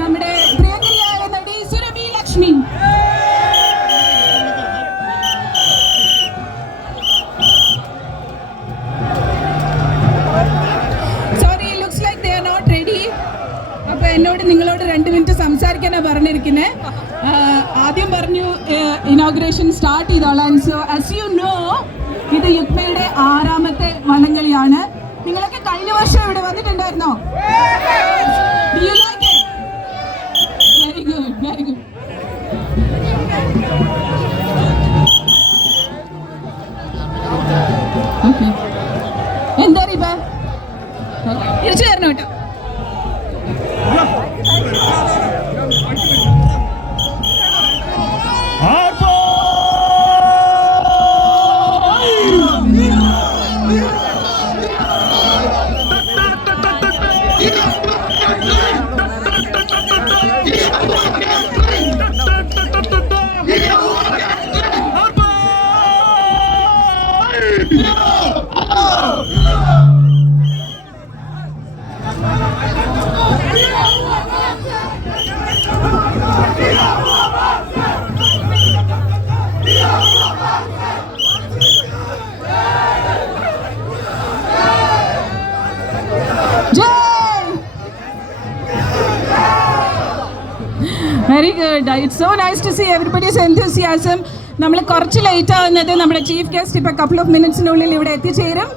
നമ്മുടെ പ്രിയങ്കരിയായ നടി Surabhi Lakshmi. Sorry, looks like they are not ready. അപ്പോൾ എന്നോട് നിങ്ങളോട് 2 മിനിറ്റ് സംസാരിക്കാനാണ് പറഞ്ഞിരിക്കുന്നത്. ആദ്യം പറഞ്ഞു ഇനോഗ്രേഷൻ സ്റ്റാർട്ട് ചെയ്തോളാം. സോ ആസ് യു നോ, ഇത് യുക്മയുടെ 6ാമത്തെ വള്ളംകളിയാണ്. നിങ്ങളൊക്കെ കഴിഞ്ഞ വർഷം ഇവിടെ വന്നിട്ടുണ്ടായിരുന്നോ? Do you like it? Very good, very good. Okay. എന്താ ഇപ്പ തിരിച്ചു തരണം കേട്ടോ. Very good. It's so nice to see everybody's enthusiasm. നമ്മൾ കുറച്ച് ലേറ്റ് ആവുന്നത് നമ്മുടെ ചീഫ് ഗസ്റ്റ് ഇപ്പോൾ couple of minutes-നുള്ളിൽ ഇവിടെ എത്തിച്ചേരും.